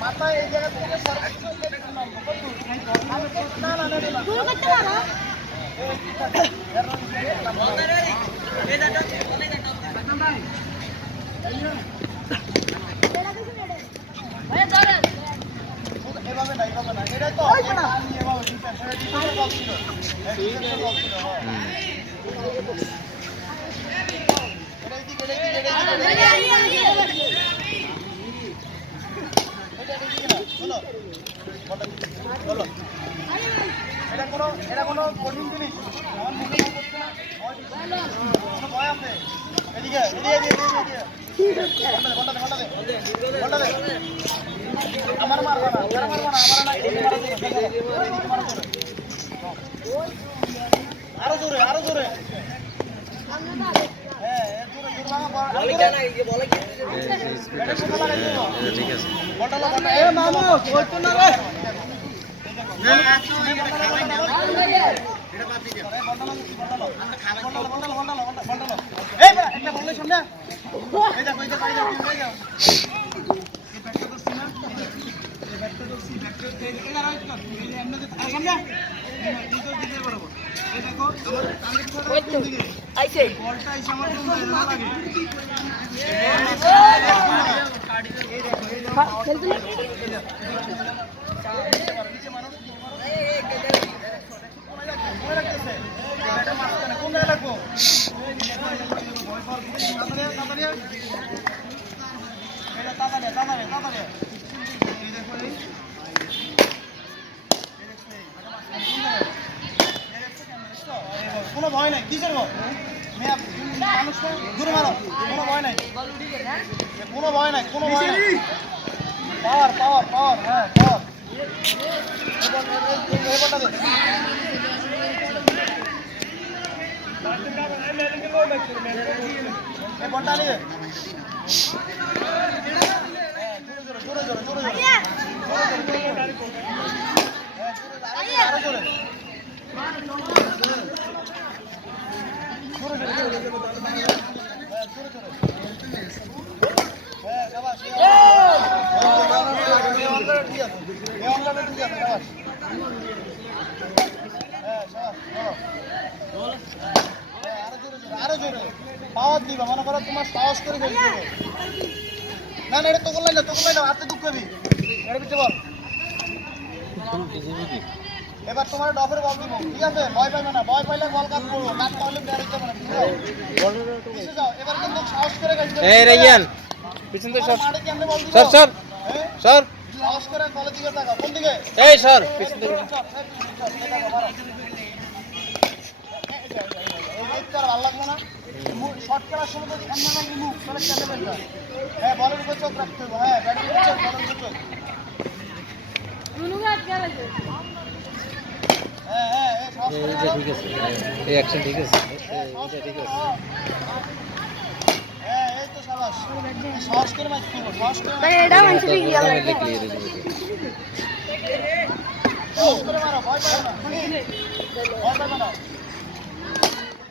মাথা এই জায়গা থেকে এভাবে না এভাবে না এটাই তো এটা কোনো কঠিন জিনিস আমার মুখে কোনো ভয় আছে এদিকে আমার মারবা না আমার না আরো জোরে হ্যাঁ জোরে কোনো ভয় নাই কিসের ভয় দূরে মারো কোনো ভয় নাই পাওয়ার হ্যাঁ পাওয়ার বলটা নিয়ে আরো জোরে পাওয়ার দিবা মনে করো তোমার সাহস করে না এটা তো করলাই না হাতে দুঃখ হবি এটা পিছিয়ে বল এবার তোমার ডফের বল দিব ঠিক আছে ভয় পাইবে না ভয় পাইলে বল কাট করবো কাট পাইলে বের হইতে পারে পিছে যাও এবার কিন্তু সাহস করে গাইতে এই রাইয়ান পিছন থেকে সর সাহস করে কলেজ দিকে তাকাও কোন দিকে এই সর পিছন থেকে ভালো লাগবে না শর্ট করার সময় যদি এমন না মুখ তাহলে কেন বেরটা হ্যাঁ বলের উপর চোখ রাখতে হবে হ্যাঁ ব্যাটের উপর চোখ বলের উপর চোখ হ্যাঁ সাহস করে ঠিক আছে এই অ্যাকশন ঠিক আছে এটা ঠিক আছে হ্যাঁ এই তো শাবাশ সাহস করে ম্যাচ করো সাহস করে তাই এটা মানে ঠিক গিয়ে লাগে ক্লিয়ার হয়ে যাবে সাহস করে মারো ভয় পাবে না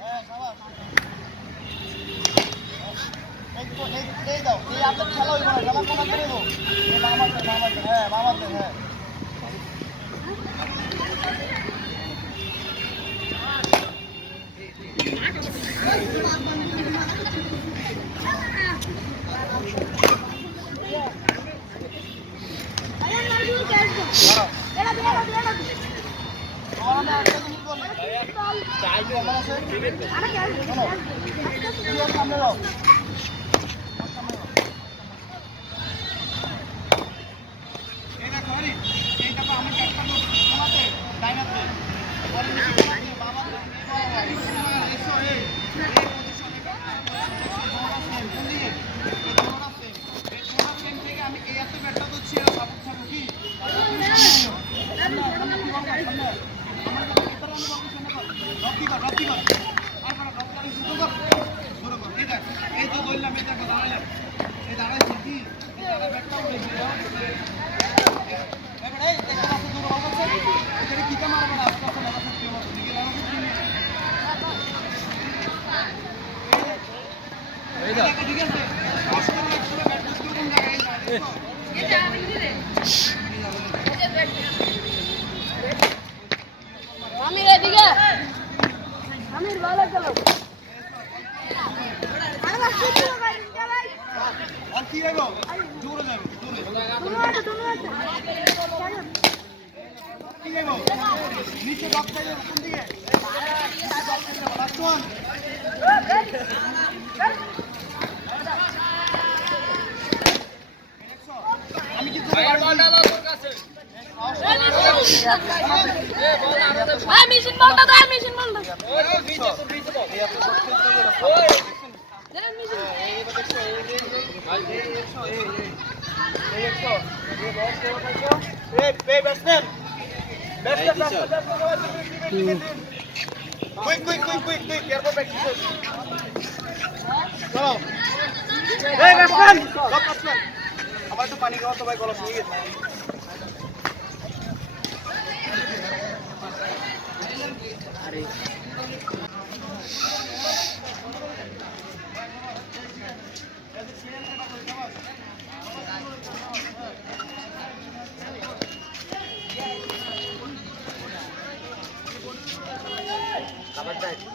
হ্যাঁ শাবাশ এই দাও এই আপনার খেলা হইব না খেলা কোনা করে দেবো মামাতে হ্যাঁ আমির এদিকে আমির ভালো চলো আর কি রাখো জোরে যাবে কি যাবো নিচে ডক সাইডে কোন দিকে লাস্ট ওয়ান আমি কি তোমার বল ডালো তোর কাছে ভাই মেশিন বলটা দাও মেশিন বলটা ওই নিচে তো নিচে দাও এই এত শক্তি তো ওই দেন মেশিন এই দেখছো ভাই এই 100 এই 100 এই বল সেভ করছো এই ব্যাটসম্যান কুইক এরপর প্র্যাকটিস চলো এই ব্যাটসম্যান ব্যাটসম্যান আমার একটু পানি খাওয়া তো ভাই গলা শুকিয়ে গেছে আরে ঠিক আছে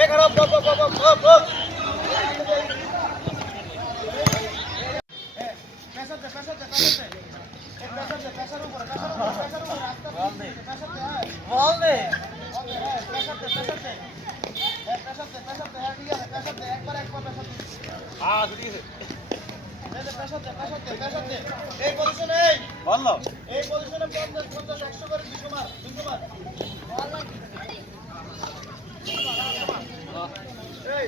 এই খারাপ বপ বপ বপ বপ বপ প্রেসার দে প্রেসার দে প্রেসার দে এই প্রেসার দে প্রেসার উপরে রাস্তা বল দে প্রেসার দে বল দে প্রেসার দে প্রেসার দে প্রেসার দে প্রেসার দে ঠিক আছে প্রেসার দে একবার প্রেসার দে হ্যাঁ ঠিক আছে প্রেসার দে প্রেসার দে প্রেসার দে এই পজিশনে এই বললো এই পজিশনে 50 50 100 করে 200 মার 200 মার এই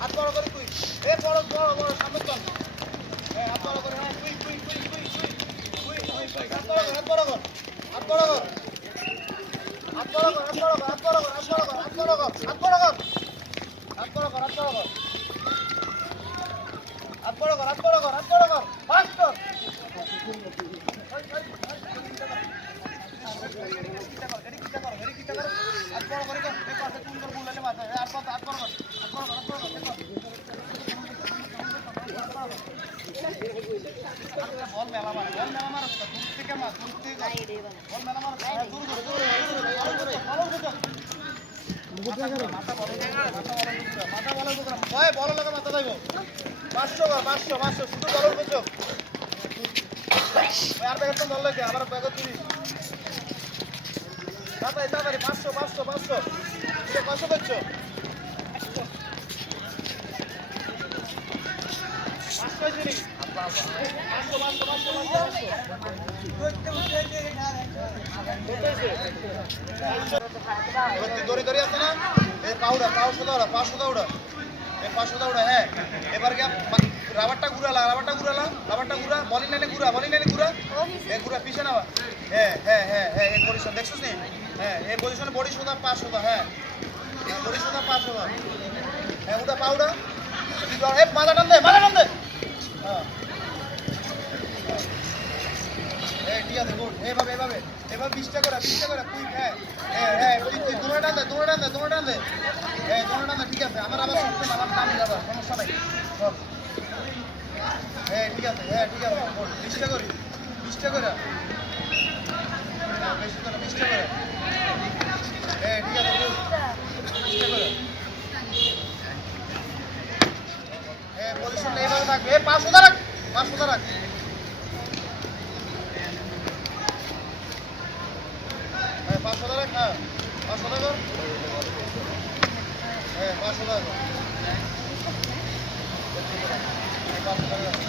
হাত বড় করে তুই এ বড় বড় বড় সামনে চল হাত বড় করে হ্যাঁ তুই হাত বড় কর হাত বড় কর হাত বড় কর হাত বড় কর হাত বড় কর হাত বড় কর হাত বড় কর হাত বড় কর হাত বড় কর হাত বড় কর হাত বড় কর হাত বড় কর ফাস্ট কর বল মেলা মার দূর থেকে মার দূর থেকে বল মেলা মার দূর দূর মাথা বল ওই বল লাগা মাথা যাইবো 500 শুধু বল বুঝছো আর ব্যাগ তো বল লাগে আবার ব্যাগ তুই তাড়াতাড়ি 500 এটা কত বেচছো 500 জিনি 500 দড়ি দড়ি আছে না এই পাউডা 500 দাও এই 500 দাও হ্যাঁ এবার কি রাবারটা ঘুরা বলিং লাইনে ঘুরা এই ঘুরা পিছে না হ্যাঁ এই পজিশন দেখছস নি হ্যাঁ এই পজিশনে বডি সোজা 500 হ্যাঁ বডি সোজা 500 হ্যাঁ ওটা পাউডা এই মাথা টান দে হ্যাঁ এই ঠিক আছে গুড এভাবে 20টা করে তুই হ্যাঁ তুই দূরে টান দে এই দূরে টান দে ঠিক আছে আমার আবার সবসময় আমার নাম যাবে সমস্যা নাই সব ঠিক আছে গুড 20টা করে বেশি করে 20টা করে ঠিক আছে গুড 20টা করে পজিশন এইভাবে থাকবে 500 রাখ 500 রাখ হ্যাঁ 500 টাকা হ্যাঁ 500 টাকা 500 টাকা